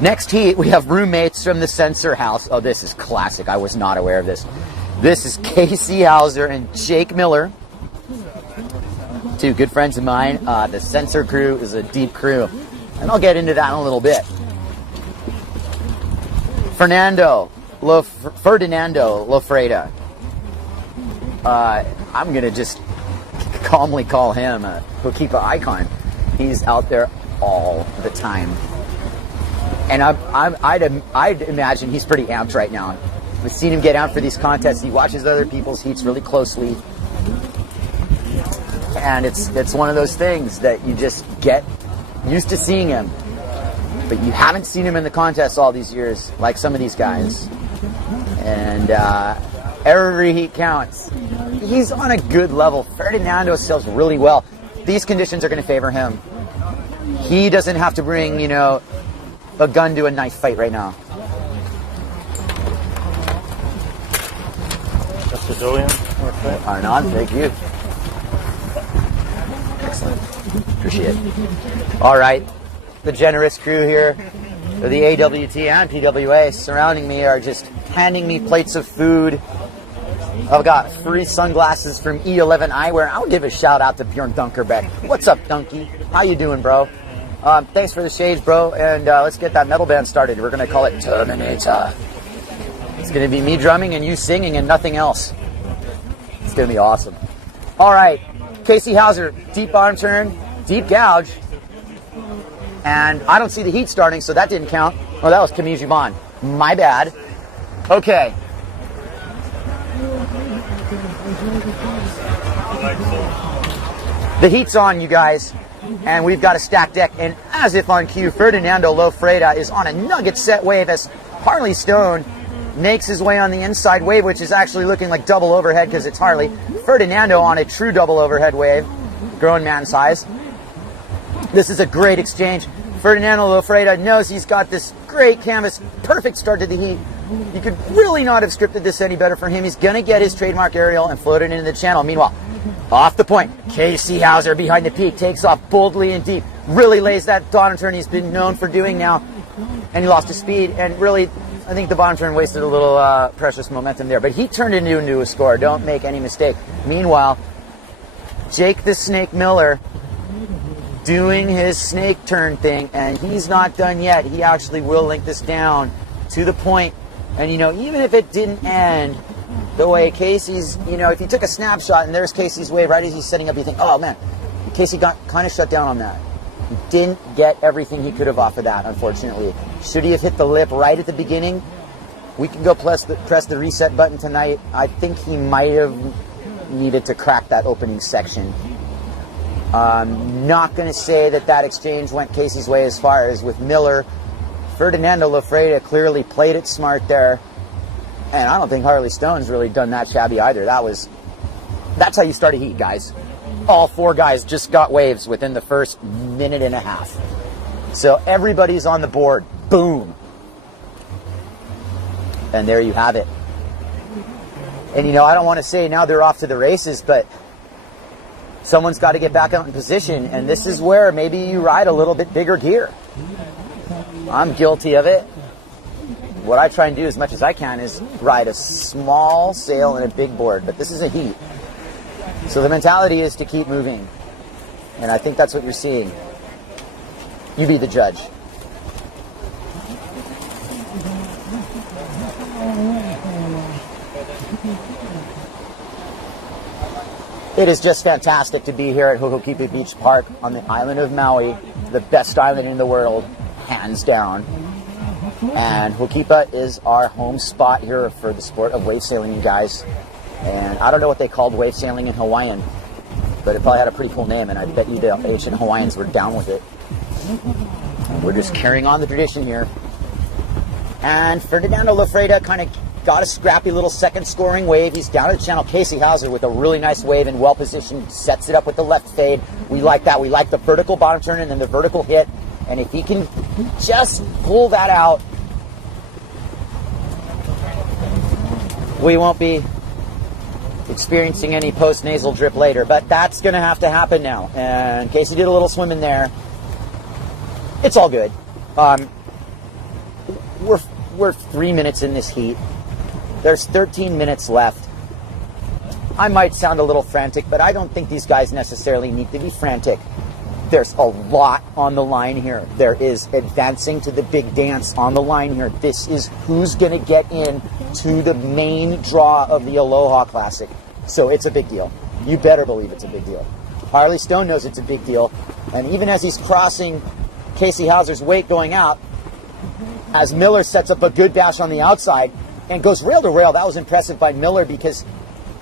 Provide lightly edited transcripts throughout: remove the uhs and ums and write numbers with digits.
Next heat, we have roommates from the Sensor House. Oh, this is classic. I was not aware of this. This is Casey Hauser and Jake Miller. Two good friends of mine. The Sensor crew is a deep crew. And I'll get into that in a little bit. Ferdinando Loffreda. I'm going to just calmly call him a Hokipa icon. He's out there all the time. And I'd imagine he's pretty amped right now. We've seen him get amped for these contests. He watches other people's heats really closely. And it's one of those things that you just get used to seeing him. But you haven't seen him in the contests all these years, like some of these guys. And every heat counts. He's on a good level. Ferdinando sails really well. These conditions are going to favor him. He doesn't have to bring, you know, a gun to a knife fight right now. That's the Julian. Arnon, thank you. Excellent. Appreciate it. All right. The generous crew here, the AWT and PWA surrounding me, are just handing me plates of food. I've got free sunglasses from E11 Eyewear. I'll give a shout out to Bjorn Dunkerbeck. What's up, Dunky? How you doing, bro? Thanks for the shades, bro. And let's get that metal band started. We're going to call it Terminator. It's going to be me drumming and you singing and nothing else. It's going to be awesome. All right. Casey Hauser, deep arm turn, deep gouge. And I don't see the heat starting, so that didn't count. Oh, that was Camille Givon. My bad. Okay. The heat's on, you guys. And we've got a stacked deck. And as if on cue, Ferdinando Loffreda is on a nugget set wave as Harley Stone makes his way on the inside wave, which is actually looking like double overhead because it's Harley. Ferdinando on a true double overhead wave, grown man size. This is a great exchange. Ferdinando Loffreda knows he's got this great canvas, perfect start to the heat. You could really not have scripted this any better for him. He's going to get his trademark aerial and float it into the channel. Meanwhile, off the point, Casey Hauser behind the peak takes off boldly and deep. Really lays that bottom turn he's been known for doing now. And he lost his speed. And really, I think the bottom turn wasted a little precious momentum there. But he turned it into a score. Don't make any mistake. Meanwhile, Jake the Snake Miller doing his snake turn thing. And he's not done yet. He actually will link this down to the point. And, you know, even if it didn't end the way Casey's, you know, if you took a snapshot and there's Casey's wave right as he's setting up, you think, oh, man, Casey got kind of shut down on that. He didn't get everything he could have off of that, unfortunately. Should he have hit the lip right at the beginning? We can go press the reset button tonight. I think he might have needed to crack that opening section. Not going to say that exchange went Casey's way as far as with Miller. Ferdinando Loffreda clearly played it smart there. And I don't think Harley Stone's really done that shabby either. That's how you start a heat, guys. All four guys just got waves within the first minute and a half. So everybody's on the board. Boom. And there you have it. And, you know, I don't want to say now they're off to the races, but someone's got to get back out in position. And this is where maybe you ride a little bit bigger gear. I'm guilty of it. What I try and do as much as I can is ride a small sail and a big board, but this is a heat. So the mentality is to keep moving. And I think that's what you're seeing. You be the judge. It is just fantastic to be here at Ho'okipa Beach Park on the island of Maui, the best island in the world, hands down. And Ho'okipa is our home spot here for the sport of wave sailing, you guys. And I don't know what they called wave sailing in Hawaiian, but it probably had a pretty cool name, and I bet you the ancient Hawaiians were down with it. And we're just carrying on the tradition here. And Ferdinando Loffreda kind of got a scrappy little second scoring wave. He's down at the channel. Casey Hauser with a really nice wave and well positioned, sets it up with the left fade. We like that. We like the vertical bottom turn and then the vertical hit. And if he can just pull that out, we won't be experiencing any post-nasal drip later. But that's going to have to happen now. And Casey did a little swim in there. It's all good. we're 3 minutes in this heat. There's 13 minutes left. I might sound a little frantic, but I don't think these guys necessarily need to be frantic. There's a lot on the line here. There is advancing to the big dance on the line here. This is who's going to get in to the main draw of the Aloha Classic. So it's a big deal. You better believe it's a big deal. Harley Stone knows it's a big deal. And even as he's crossing Casey Hauser's weight going out, as Miller sets up a good dash on the outside and goes rail to rail, that was impressive by Miller because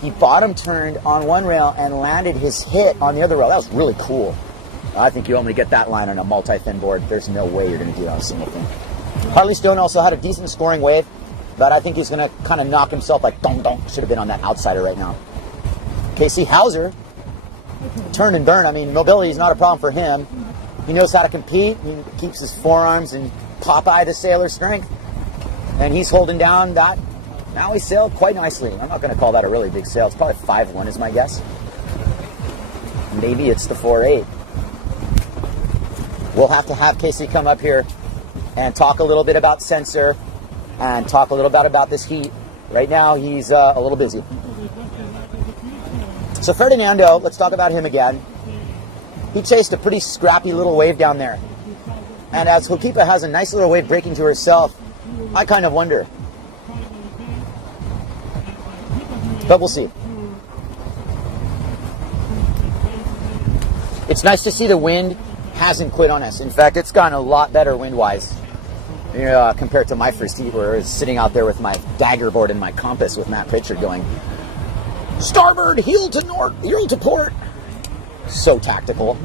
he bottom turned on one rail and landed his hit on the other rail. That was really cool. I think you only get that line on a multi-fin board. There's no way you're going to do that on a single fin. Harley Stone also had a decent scoring wave, but I think he's going to kind of knock himself like dong dong. Should have been on that outsider right now. Casey Hauser, turn and burn. I mean, mobility is not a problem for him. He knows how to compete. He keeps his forearms in Popeye the Sailor strength. And he's holding down that MauiSails quite nicely. I'm not going to call that a really big sail. It's probably 5'1" is my guess. Maybe it's the 4'8". We'll have to have Casey come up here and talk a little bit about sensor and talk a little bit about this heat. Right now, he's a little busy. So Ferdinando, let's talk about him again. He chased a pretty scrappy little wave down there. And as Hokipa has a nice little wave breaking to herself, I kind of wonder. But we'll see. It's nice to see the wind hasn't quit on us. In fact, it's gotten a lot better wind-wise compared to my first heat where I was sitting out there with my dagger board and my compass with Matt Pritchard going, starboard, heel to north, heel to port. So tactical.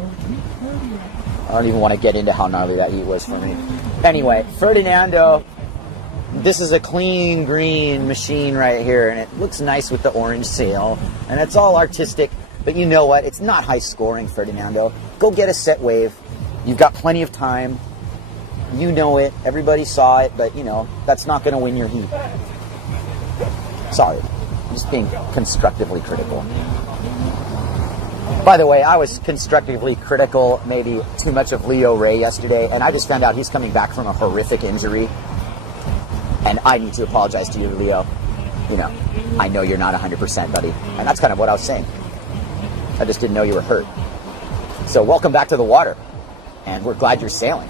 I don't even want to get into how gnarly that heat was for me. Anyway, Ferdinando, this is a clean green machine right here, and it looks nice with the orange sail, and it's all artistic. But you know what? It's not high scoring, Ferdinando. Go get a set wave. You've got plenty of time. You know it. Everybody saw it, but, you know, that's not going to win your heat. Sorry. I'm just being constructively critical. By the way, I was constructively critical, maybe too much of Leo Ray yesterday, and I just found out he's coming back from a horrific injury. And I need to apologize to you, Leo. You know, I know you're not 100%, buddy. And that's kind of what I was saying. I just didn't know you were hurt. So welcome back to the water. And we're glad you're sailing.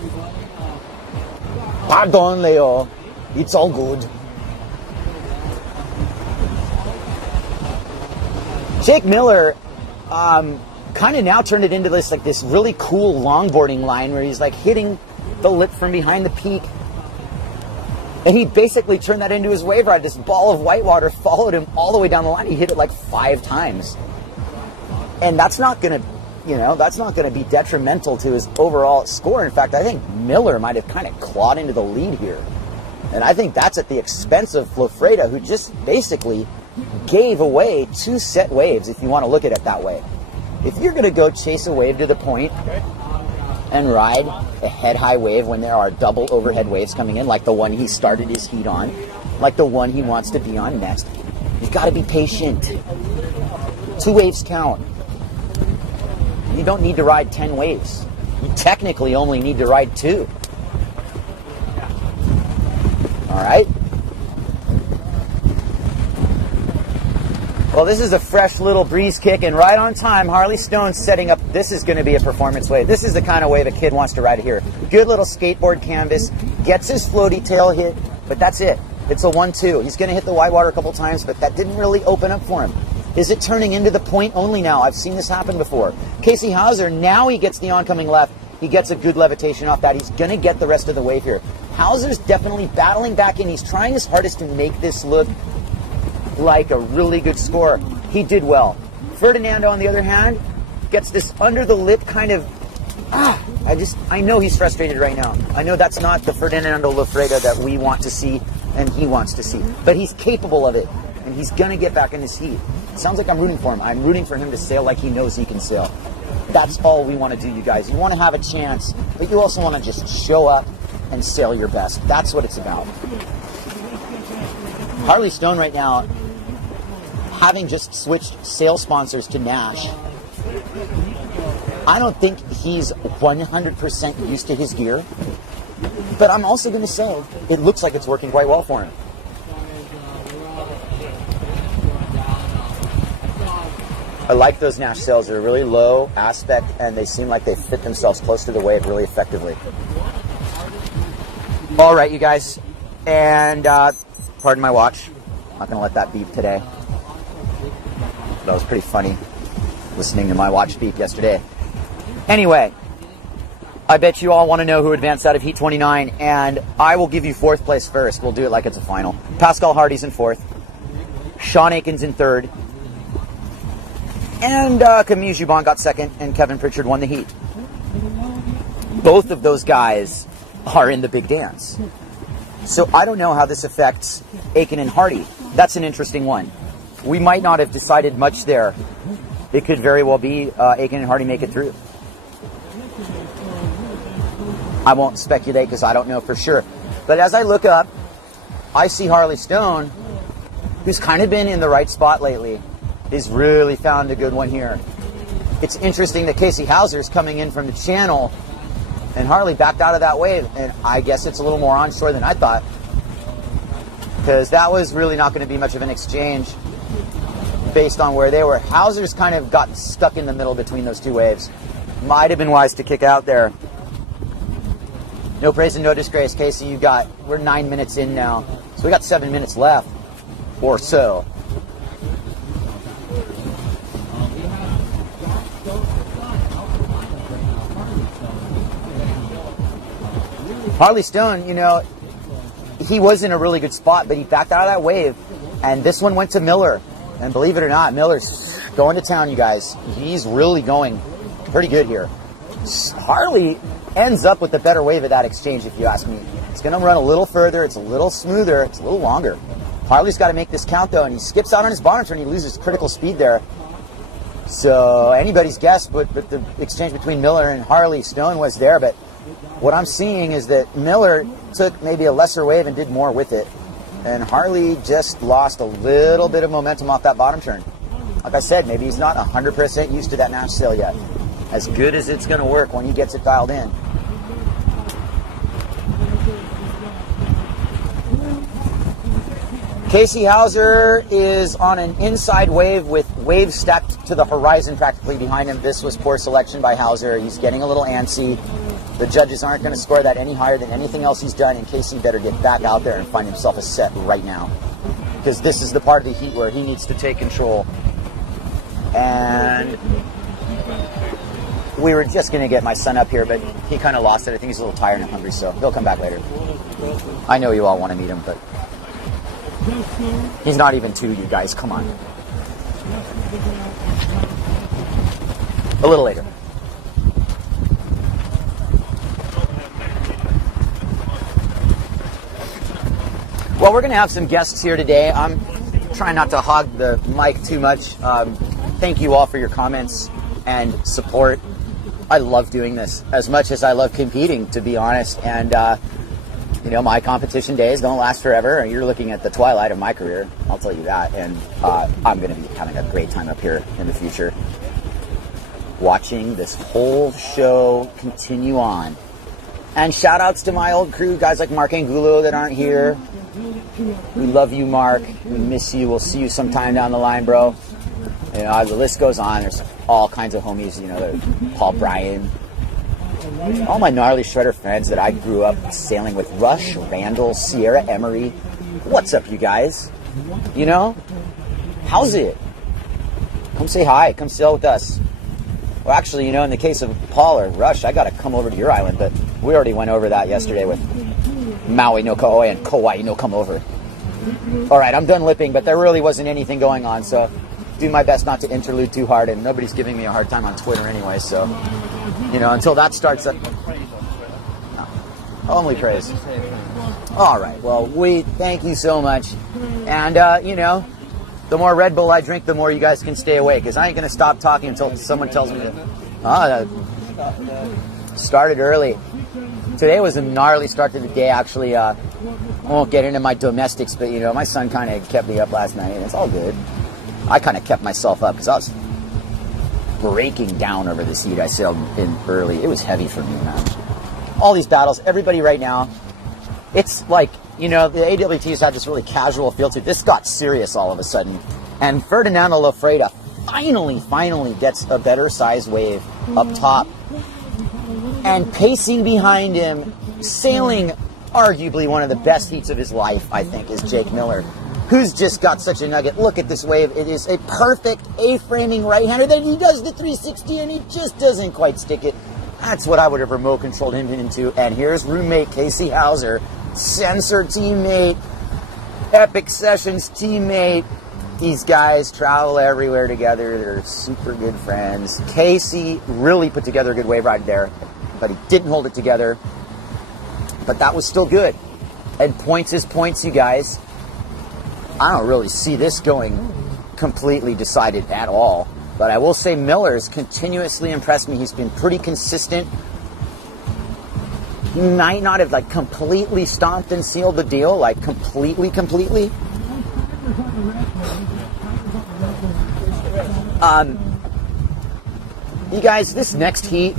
Pardon, Leo. It's all good. Jake Miller kind of now turned it into this really cool longboarding line where he's like hitting the lip from behind the peak. And he basically turned that into his wave ride. This ball of whitewater followed him all the way down the line. He hit it like 5 times. And that's not going to be detrimental to his overall score. In fact, I think Miller might have kind of clawed into the lead here. And I think that's at the expense of Loffreda, who just basically gave away 2 set waves, if you want to look at it that way. If you're going to go chase a wave to the point and ride a head-high wave when there are double overhead waves coming in, like the one he started his heat on, like the one he wants to be on next, you've got to be patient. 2 waves count. You don't need to ride 10 waves. You technically only need to ride 2. All right? Well, this is a fresh little breeze kick, and right on time, Harley Stone's setting up. This is going to be a performance wave. This is the kind of wave a kid wants to ride here. Good little skateboard canvas, gets his floaty tail hit, but that's it. It's a 1-2. He's going to hit the whitewater a couple times, but that didn't really open up for him. Is it turning into the point only now? I've seen this happen before. Casey Hauser, now he gets the oncoming left. He gets a good levitation off that. He's going to get the rest of the wave here. Hauser's definitely battling back in. He's trying his hardest to make this look like a really good score. He did well. Ferdinando, on the other hand, gets this under the lip kind of, I know he's frustrated right now. I know that's not the Ferdinando Loffreda that we want to see and he wants to see. But he's capable of it, and he's going to get back in his heat. Sounds like I'm rooting for him. I'm rooting for him to sail like he knows he can sail. That's all we want to do, you guys. You want to have a chance, but you also want to just show up and sail your best. That's what it's about. Harley Stone right now, having just switched sail sponsors to Nash, I don't think he's 100% used to his gear. But I'm also going to say it looks like it's working quite well for him. I like those Nash sails. They're really low aspect, and they seem like they fit themselves close to the wave really effectively. All right, you guys. And pardon my watch. I'm not going to let that beep today. That was pretty funny, listening to my watch beep yesterday. Anyway, I bet you all want to know who advanced out of Heat 29, and I will give you fourth place first. We'll do it like it's a final. Pascal Hardy's in fourth. Sean Aiken's in third. And Camille Jubon got second, and Kevin Pritchard won the heat. Both of those guys are in the big dance. So I don't know how this affects Aiken and Hardy. That's an interesting one. We might not have decided much there. It could very well be Aiken and Hardy make it through. I won't speculate because I don't know for sure. But as I look up, I see Harley Stone, who's kind of been in the right spot lately. He's really found a good one here. It's interesting that Casey Hauser is coming in from the channel, and Harley backed out of that wave, and I guess it's a little more onshore than I thought, because that was really not going to be much of an exchange based on where they were. Hauser's kind of got stuck in the middle between those two waves. Might have been wise to kick out there. No praise and no disgrace, Casey. We're 9 minutes in now, so we got 7 minutes left or so. Harley Stone, you know, he was in a really good spot, but he backed out of that wave, and this one went to Miller. And believe it or not, Miller's going to town, you guys. He's really going pretty good here. Harley ends up with the better wave of that exchange, if you ask me. It's going to run a little further, it's a little smoother, it's a little longer. Harley's got to make this count, though, and he skips out on his bottom turn. He loses critical speed there. So anybody's guess, but the exchange between Miller and Harley Stone was there, but what I'm seeing is that Miller took maybe a lesser wave and did more with it. And Harley just lost a little bit of momentum off that bottom turn. Like I said, maybe he's not 100% used to that Nash sail yet. As good as it's going to work when he gets it dialed in. Casey Hauser is on an inside wave with waves stacked to the horizon practically behind him. This was poor selection by Hauser. He's getting a little antsy. The judges aren't going to score that any higher than anything else he's done, and Casey better get back out there and find himself a set right now. Because this is the part of the heat where he needs to take control. And we were just going to get my son up here, but he kind of lost it. I think he's a little tired and hungry, so he'll come back later. I know you all want to meet him, but he's not even 2, you guys. Come on. A little later. Well, we're going to have some guests here today. I'm trying not to hog the mic too much. Thank you all for your comments and support. I love doing this as much as I love competing, to be honest. And, you know, my competition days don't last forever. You're looking at the twilight of my career, I'll tell you that. And I'm going to be having a great time up here in the future, watching this whole show continue on. And shout outs to my old crew, guys like Mark Angulo that aren't here. We love you, Mark. We miss you. We'll see you sometime down the line, bro. You know, the list goes on. There's all kinds of homies, you know, Paul Bryan. All my gnarly shredder friends that I grew up sailing with. Rush, Randall, Sierra Emery. What's up, you guys? You know? How's it? Come say hi. Come sail with us. Well, actually, you know, in the case of Paul or Rush, I got to come over to your island, but we already went over that yesterday with Maui no Kauai and Kauai no come over. All right, I'm done lipping, but there really wasn't anything going on, so do my best not to interlude too hard, and nobody's giving me a hard time on Twitter anyway, so, you know, until that starts up. Only praise. All right, well, we thank you so much, and, you know, the more Red Bull I drink, the more you guys can stay awake, because I ain't going to stop talking until someone tells me to. Started early. Today was a gnarly start to the day, actually. I won't get into my domestics, but, you know, my son kind of kept me up last night, and it's all good. I kind of kept myself up because I was breaking down over this heat I sailed in early. It was heavy for me, man. All these battles, everybody right now it's like, you know, the AWT's had this really casual feel to it. This got serious all of a sudden. And Ferdinando Loffreda finally gets a better size wave up top. And pacing behind him, sailing arguably one of the best heats of his life, I think, is Jake Miller, who's just got such a nugget. Look at this wave. It is a perfect A-framing right-hander. Then he does the 360 and he just doesn't quite stick it. That's what I would have remote controlled him into. And here's roommate Casey Hauser, Sensor teammate, Epic Sessions teammate. These guys travel everywhere together. They're super good friends. Casey really put together a good wave ride there, but he didn't hold it together. But that was still good. And points is points, you guys. I don't really see this going completely decided at all. But I will say Miller's continuously impressed me. He's been pretty consistent. He might not have like completely stomped and sealed the deal, like completely. You guys, this next heat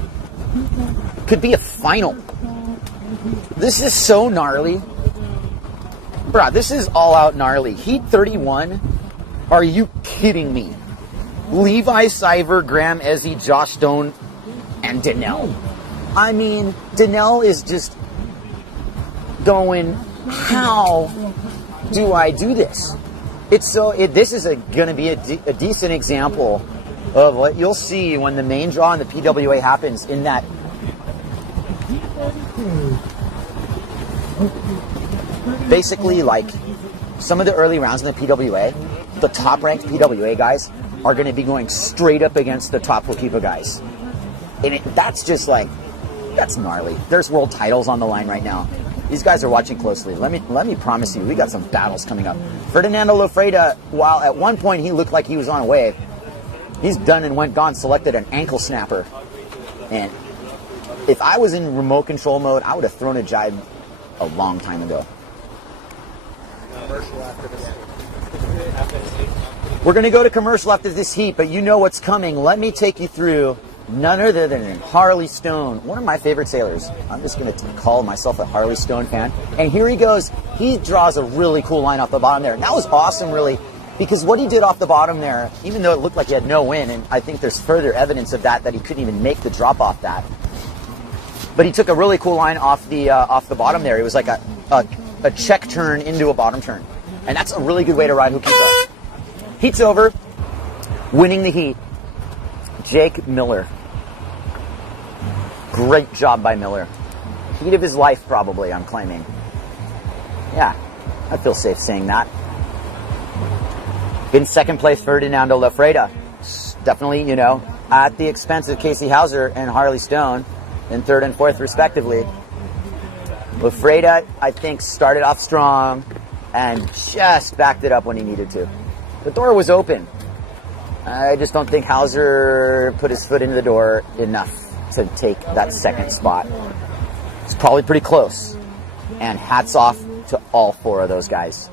could be a final. This is so gnarly. Bruh, this is all out gnarly. Heat 31? Are you kidding me? Levi Siver, Graham Ezzy, Josh Stone, and Donnell. I mean, Donnell is just going, how do I do this? This is going to be a decent example of what you'll see when the main draw in the PWA happens, in that basically, like, some of the early rounds in the PWA, the top-ranked PWA guys are going to be going straight up against the top Wakipa guys. And that's just like, that's gnarly. There's world titles on the line right now. These guys are watching closely. Let me promise you, we got some battles coming up. Ferdinando Loffreda, while at one point he looked like he was on a wave, he's done and went gone, selected an ankle snapper. And if I was in remote control mode, I would have thrown a jibe a long time ago. We're going to go to commercial after this heat, but you know what's coming. Let me take you through none other than Harley Stone, one of my favorite sailors. I'm just going to call myself a Harley Stone fan. And here he goes. He draws a really cool line off the bottom there. And that was awesome, really, because what he did off the bottom there, even though it looked like he had no wind, and I think there's further evidence of that he couldn't even make the drop off that. But he took a really cool line off the bottom there. It was like a check turn into a bottom turn. And that's a really good way to ride Wakipa. Heat's over. Winning the heat, Jake Miller. Great job by Miller. Heat of his life, probably, I'm claiming. Yeah, I feel safe saying that. In second place, Ferdinando Loffreda. Definitely, you know, at the expense of Casey Hauser and Harley Stone in third and fourth, respectively. Loffreda, I think, started off strong and just backed it up when he needed to. The door was open. I just don't think Hauser put his foot into the door enough to take that second spot. It's probably pretty close. And hats off to all four of those guys.